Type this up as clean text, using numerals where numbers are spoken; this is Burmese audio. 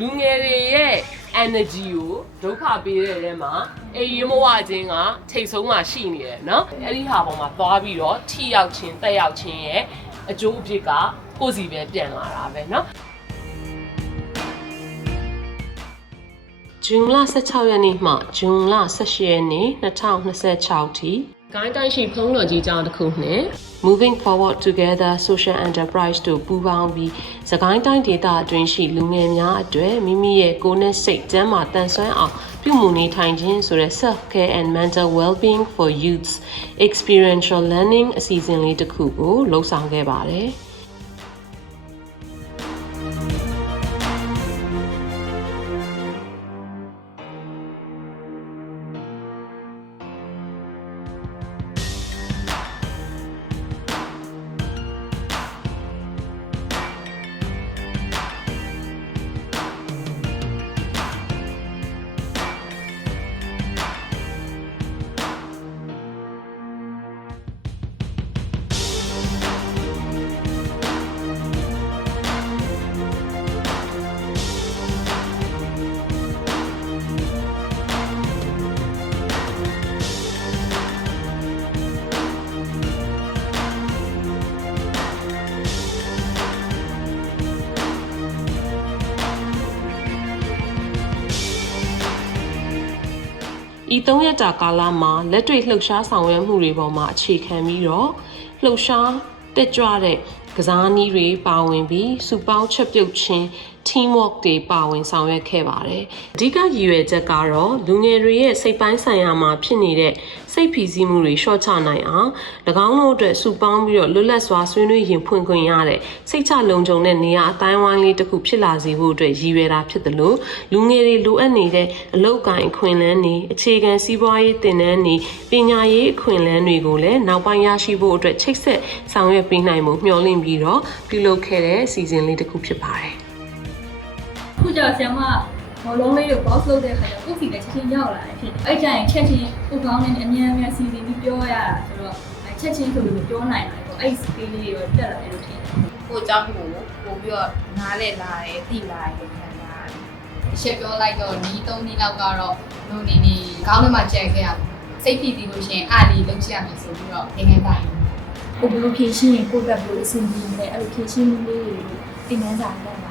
လူငယ်တွေရဲ့ energy ကိုဒုက္ခပေးတဲ့ထဲမှာအေးရမဝခြင်းကထိတ်ဆုံးမှရှိနေတယ်နော်အဲ့ဒီဟာပေါ်မှာသွားပြီးတော့ထိရောက်ခြင်းတက်ရောက်ခြင်းရဲ့အကျိုးအဖြစ်ကကိုယ်စီပဲပြန်လာတာပဲနော်ဇွန်လ16ရက်နေ့မှဇွန်လ18ရက်နေ့2026ထိဂိုင်းတိုင်းရှိဖုံးတော်ကြီးကျောင်းတစ်ခုနဲ့ Moving Forward Together Social Enterprise တို့ပူးပေါင်းပြီးစကိုင်းတိုင်းဒေသအတွင်းရှိလူငယ်များအတွက်မိမိရဲ့ကိုယ်နဲ့စိတ်ကျန်းမာတန်ဆွမ်းအောင်ပြုမှုနေထိုင်ခြင်းဆိုတဲ့ Self Care and Mental Well-being for Youths Experiential Learning အစီအစဉ်လေးတစ်ခုကိုလှုပ်ဆောင်ခဲ့ပါတယ်ဤ3ရက်တာကာလမှာလက်တွေ့လှုပ်ရှားဆောင်ရွက်မှုတွေပေါ်မှာအခြေခံပြီးတော့လှုပ်ရှားတက်ကြွတဲ့ကစားနည်းတွေပါဝင်ပြီးစုပေါင်းချက်ပြုတ်ခြင်း teamwork တွေပါဝင်ဆောင်ရွက်ခဲ့ပါတယ်။အဓိကရည်ရွယ်ချက်ကတော့လူငယ်တွေရဲ့စိတ်ပိုင်းဆိုင်ရာမှာဖြစ်နေတဲ့စိတ်ဖိစီးမှုတွေလျှော့ချနိုင်အောင်၎င်းတို့အတွက်စုပေါင်းပြီးတော့လွတ်လပ်စွာဆွေးနွေးရင်ဖွင့်ခွင့်ရတဲ့စိတ်ချလုံခြုံတဲ့နေရာအတိုင်းဝိုင်းလေးတစ်ခုဖြစ်လာစေဖို့အတွက်ရည်ရွယ်တာဖြစ်တယ်လို့လူငယ်တွေလိုအပ်နေတဲ့အလုပ်ကိုင်အခွင့်အလမ်းတွေအခြေခံစီးပွားရေးသင်တန်းတွေပညာရေးအခွင့်အလမ်းတွေကိုလည်းနောက်ပိုင်းရရှိဖို့အတွက်ချိတ်ဆက်ဆောင်ရွက်ပေးနိုင်မှုမျှော်လင့်ပြီးတော့ပြုလုပ်ခဲ့တဲ့အစီအစဉ်လေးတစ်ခုဖြစ်ပါတယ်။ခုကြောင့်ဆရာမဘောလုံးလေးကို box လုပ်တဲ့အခါကျကိုယ့်စီနဲ့ချက်ချင်းရောက်လာတယ်ဖြစ်တယ်။အဲ့ကြရင်ချက်ချင်းကိုကောင်းနေအများများစီစဉ်ပြီးပြောရတာဆိုတော့ချက်ချင်းဆိုလို့ပြောနိုင်တယ်ပေါ့။အဲ့ skill လေးတွေတက်လာတယ်လို့ထင်တယ်။ကိုကြောင့်ကိုပို့ပြီးတော့နားလည်လာတယ်သိလာတယ်ခံစားရတယ်။အချက်ပြောလိုက်တော့နီး3နီးလောက်ကတော့လူနေနေခေါင်းထဲမှာကြံခဲ့ရတယ်။စိတ်ဖိစီးလို့ရှိရင်အားလေးလုပ်ချရမယ်ဆိုပြီးတော့သင်ခဲ့ပါတယ်။ကိုဘယ်လိုဖြည့်ရှင်းရင်ကိုယ့်ဘက်ဘယ်လိုအဆင်ပြေလဲအဲ့လိုဖြည့်ရှင်းမှုလေးတွေသင်ခန်းစာတက်